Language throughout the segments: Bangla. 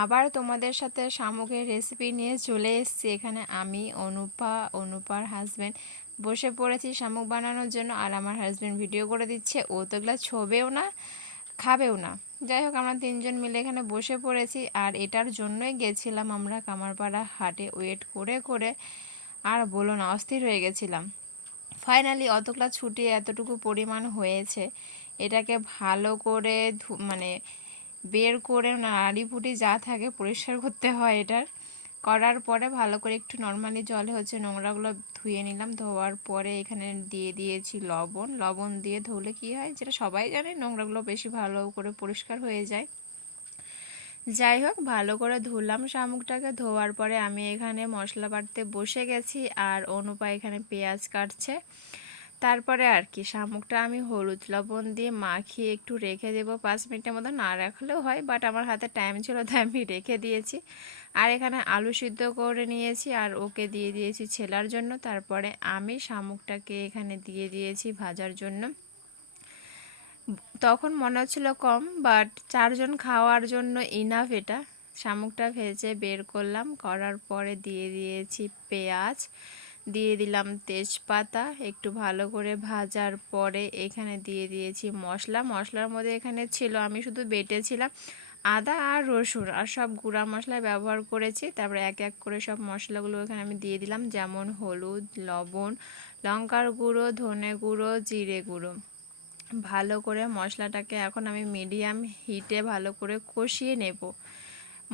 আবার তোমাদের সাথে শামুকের রেসিপি নিয়ে চলে এসেছি। এখানে আমি অনুপার হাজব্যান্ড বসে পড়েছি শামুক বানানোর জন্য, আর আমার হাজব্যান্ড ভিডিও করে দিচ্ছে। ও তো এগুলো ছোবেও না, খাবেও না। যাই হোক, আমরা তিনজন মিলে এখানে বসে পড়েছি, আর এটার জন্যই গেছিলাম আমরা কামারপাড়া হাটে ওয়েট করে করে। আর বলো না, অস্থির হয়ে গেছিলাম। ফাইনালি অতগুলা ছুটি এতটুকু পরিমাণ হয়েছে, এটাকে ভালো করে মানে বের করে নাড়িভুটি যা থাকে পরিষ্কার করতে হয়। এটার করার পরে ভালো করে একটু নর্মালি জলে নোংরাগুলো ধুয়ে নিলাম। ধোয়ার পরে এখানে দিয়ে দিয়েছি লবণ। লবণ দিয়ে ধুলে কি হয়, যেটা সবাই জানে, নোংরাগুলো বেশি ভালো করে পরিষ্কার হয়ে যায়। যাই হোক, ভালো করে ধুলাম শামুকটাকে। ধোয়ার পরে আমি এখানে মশলা বাটতে বসে গেছি, আর অনুপা এখানে পেঁয়াজ কাটছে। তারপরে আর কি, শামুকটা আমি হলুদ লবণ দিয়ে মাখিয়ে একটু রেখে দেবো 5 মিনিটের মতো। না রাখলেও হয়, বাট আমার হাতে টাইম ছিল তাই আমি রেখে দিয়েছি। আর এখানে আলু সিদ্ধ করে নিয়েছি, আর ওকে দিয়ে দিয়েছি ছেলার জন্য। তারপরে আমি শামুকটাকে এখানে দিয়ে দিয়েছি ভাজার জন্য। তখন মনে হচ্ছিল কম, বাট 4 জন খাওয়ার জন্য ইনাফ এটা। শামুকটা ভেজে বের করলাম, করার পরে দিয়ে দিয়েছি পেঁয়াজ, দিয়ে দিলাম তেজপাতা। একটু ভালো করে ভাজার পরে এখানে দিয়ে দিয়েছি মশলা। মশলার মধ্যে এখানে ছিল, আমি শুধু বেটেছিলাম আদা আর রসুন, আর সব গুঁড়া মশলা ব্যবহার করেছি। তারপরে এক এক করে সব মশলাগুলো এখানে আমি দিয়ে দিলাম, যেমন হলুদ, লবণ, লঙ্কার গুঁড়ো, ধনে গুঁড়ো, জিরে গুঁড়ো। ভালো করে মশলাটাকে এখন আমি মিডিয়াম হিটে ভালো করে কষিয়ে নেব।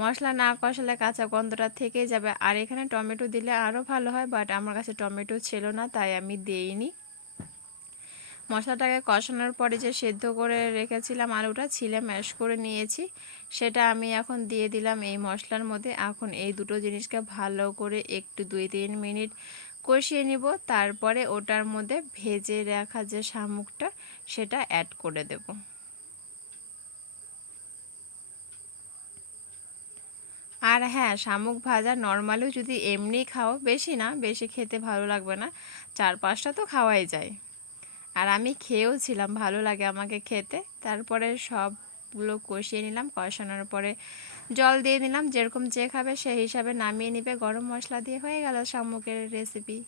মশলা না কষালে কাঁচা গন্ধটা থেকেই যাবে। আর এখানে টমেটো দিলে আরও ভালো হয়, বাট আমার কাছে টমেটো ছিল না তাই আমি দেইনি। মশলাটাকে কষানোর পরে যে সেদ্ধ করে রেখেছিলাম আলুটা, ছিলে ম্যাশ করে নিয়েছি, সেটা আমি এখন দিয়ে দিলাম এই মশলার মধ্যে। এখন এই দুটো জিনিসকে ভালো করে একটু 2-3 মিনিট কষিয়ে নিব। তারপরে ওটার মধ্যে ভেজে রাখা যে শামুকটা সেটা অ্যাড করে দেব। আর হ্যাঁ, শামুক ভাজা নর্মালিও যদি এমনি খাও, বেশি না, বেশি খেতে ভালো লাগবে না, 4-5টা তো খাওয়াই যায়। আর আমি খেয়েও ছিলাম, ভালো লাগে আমাকে খেতে। তারপরে সবগুলো কষিয়ে নিলাম। কষানোর পরে জল দিয়ে দিলাম, যেরকম যে খাবে সেই হিসাবে নামিয়ে নিবে। গরম মশলা দিয়ে হয়ে গেল শামুকের রেসিপি।